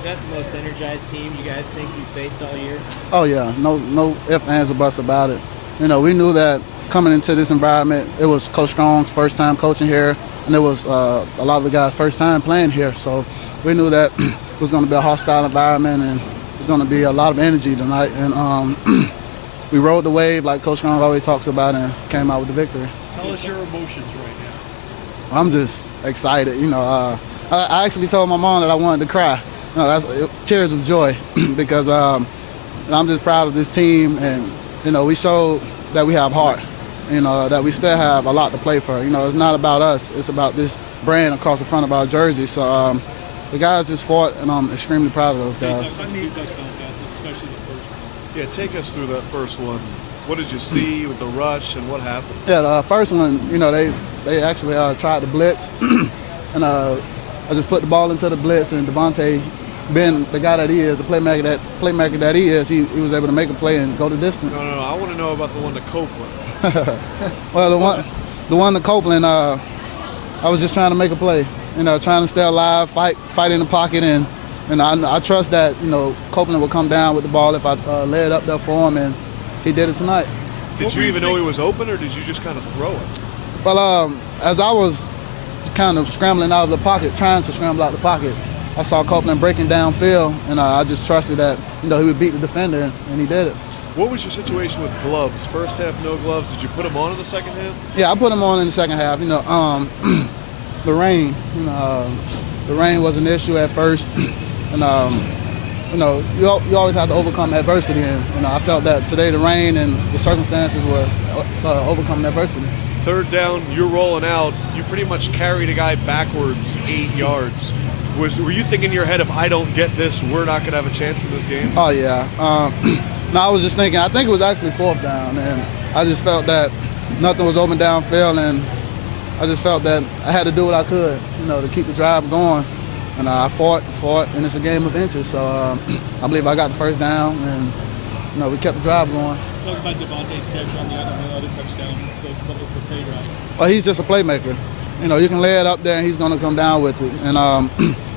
Is that the most energized team you guys think you faced all year? Oh yeah, no ifs, ands, or buts about it. We knew that coming into this environment, it was Coach Strong's first time coaching here, and it was a lot of the guys' first time playing here. So we knew that it was going to be a hostile environment, and it was going to be a lot of energy tonight. And we rode the wave like Coach Strong always talks about, and came out with the victory. Tell us your emotions right now. I'm just excited. I actually told my mom that I wanted to cry. That's tears of joy because I'm just proud of this team, and we showed that we have heart. That we still have a lot to play for. It's not about us; it's about this brand across the front of our jersey. So the guys just fought, and I'm extremely proud of those guys. Two touchdown passes, especially the first one. Yeah, take us through that first one. What did you see with the rush, and what happened? Yeah, the first one, they actually tried to blitz, and I just put the ball into the blitz, and Devontae, being the guy that he is, the playmaker that he is, he was able to make a play and go the distance. No, I want to know about the one to Copeland. Well, the one to Copeland, I was just trying to make a play, trying to stay alive, fight in the pocket, and I trust that Copeland will come down with the ball if I lay it up there for him, and he did it tonight. Did you even know he was open, or did you just kind of throw it? Well, as I was kind of scrambling out of the pocket, trying to scramble out of the pocket, I saw Copeland breaking downfield, and I just trusted that he would beat the defender, and he did it. What was your situation with gloves? First half, no gloves. Did you put them on in the second half? Yeah, I put them on in the second half. The rain. The rain was an issue at first, and you always have to overcome adversity, and I felt that today the rain and the circumstances were overcoming adversity. Third down, you're rolling out. You pretty much carried a guy backwards 8 yards. Were you thinking in your head, if I don't get this, we're not going to have a chance in this game? Oh, yeah. No, I was just thinking, I think it was actually fourth down, and I just felt that nothing was open downfield, and I just felt that I had to do what I could, to keep the drive going. And I fought, and it's a game of inches. So I believe I got the first down, and we kept the drive going. Talk about Devontae's catch on the other touchdown, the play drive. Well, he's just a playmaker. You can lay it up there, and he's going to come down with it. And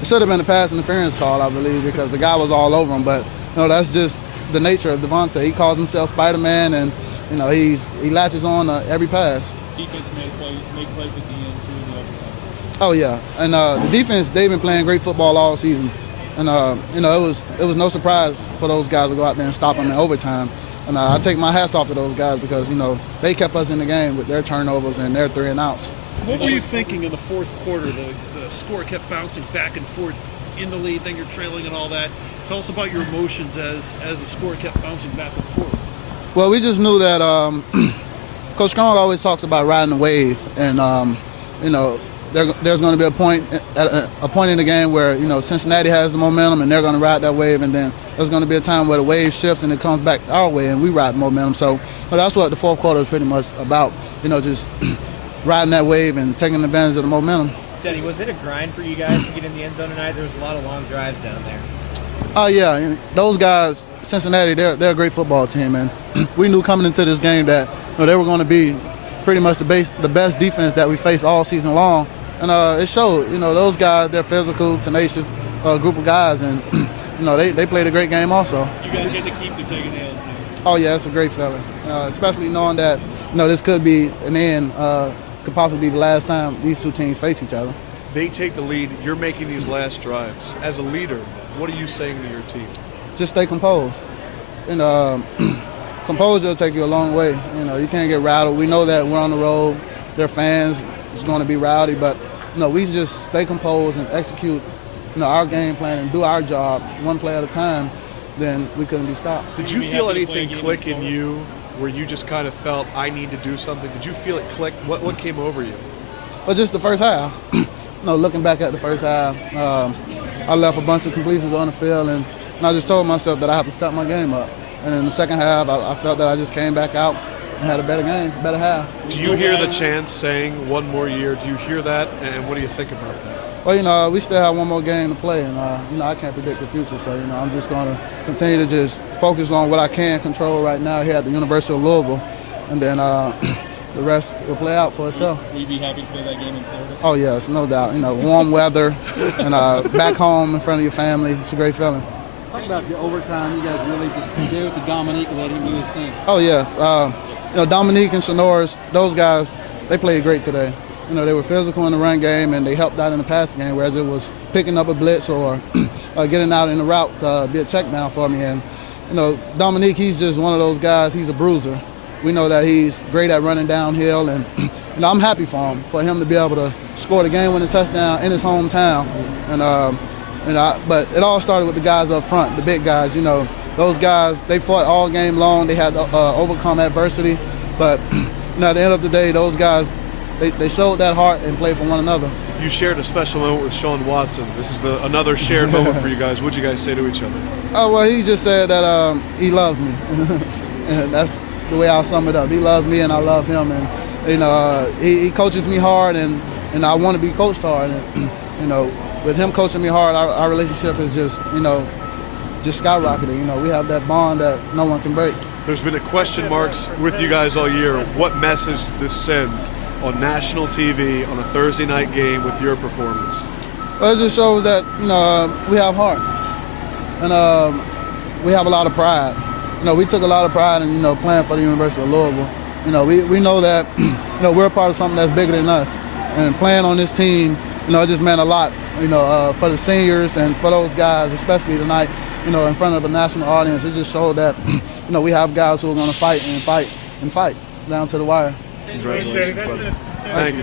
it should have been a pass interference call, I believe, because the guy was all over him. But that's just the nature of Devontae. He calls himself Spider-Man, and he latches on to every pass. Defense made plays at the end too in the overtime. Oh yeah, and the defense, they've been playing great football all season, and it was no surprise for those guys to go out there and stop them in overtime. And I take my hats off to those guys because they kept us in the game with their turnovers and their 3 and outs. What were you thinking in the fourth quarter? The score kept bouncing back and forth in the lead, then you're trailing and all that. Tell us about your emotions as the score kept bouncing back and forth. Well, we just knew that Coach Strong always talks about riding the wave, and there's going to be a point in the game where Cincinnati has the momentum and they're going to ride that wave, and then there's going to be a time where the wave shifts and it comes back our way and we ride the momentum. So that's what the fourth quarter is pretty much about. Just riding that wave and taking advantage of the momentum. Teddy, was it a grind for you guys to get in the end zone tonight? There was a lot of long drives down there. Oh yeah, those guys, Cincinnati, they're a great football team, and we knew coming into this game that they were going to be pretty much the best defense that we faced all season long, and it showed. Those guys, they're physical, tenacious group of guys, and they played a great game also. You guys get to keep the big nails now. Oh yeah, it's a great feeling, especially knowing that this could be an end, could possibly be the last time these two teams face each other. They take the lead. You're making these last drives. As a leader, what are you saying to your team? Just stay composed. Composure will take you a long way. You can't get rattled. We know that we're on the road. Their fans is going to be rowdy, but we just stay composed and execute our game plan and do our job one play at a time. Then we couldn't be stopped. Did you feel anything click in you where you just kind of felt, I need to do something? Did you feel it click? What came over you? Well, just the first half. Looking back at the first half, I left a bunch of completions on the field, and I just told myself that I have to step my game up. And in the second half, I felt that I just came back out and had a better game, better half. Do you hear the chants saying one more year? Do you hear that? And what do you think about that? Well, we still have one more game to play, and, I can't predict the future. So, I'm just going to continue to just focus on what I can control right now here at the University of Louisville. And then, the rest will play out for itself. Will you be happy to play that game in Florida? Oh yes, no doubt. You know, warm weather and back home in front of your family. It's a great feeling. Talk about the overtime. You guys really just gave it to Dominique and let him do his thing. Oh yes, you know, Dominique and Sonoris, those guys, they played great today. You know, they were physical in the run game and they helped out in the passing game, whereas it was picking up a blitz or getting out in the route to be a check down for me. And you know, Dominique, he's just one of those guys. He's a bruiser. We know that he's great at running downhill, and you know, I'm happy for him to be able to score the game-winning touchdown in his hometown. And but it all started with the guys up front, the big guys. You know, those guys, they fought all game long. They had to overcome adversity, but you know, at the end of the day, those guys, they showed that heart and played for one another. You shared a special moment with Sean Watson. This is another shared moment for you guys. What'd you guys say to each other? Oh, well, he just said that he loves me. And that's the way I'll sum it up. He loves me and I love him. And, you know, he coaches me hard and I want to be coached hard. And, you know, with him coaching me hard, our relationship is just, you know, just skyrocketing. You know, we have that bond that no one can break. There's been a question marks with you guys all year. What message does this send on national TV on a Thursday night game with your performance? Well, it just shows that, you know, we have heart and we have a lot of pride. You know, we took a lot of pride in, you know, playing for the University of Louisville. You know, we know that, you know, we're a part of something that's bigger than us. And playing on this team, you know, it just meant a lot, you know, for the seniors and for those guys, especially tonight, you know, in front of a national audience. It just showed that, you know, we have guys who are going to fight and fight and fight down to the wire. Congratulations, brother. Thank you.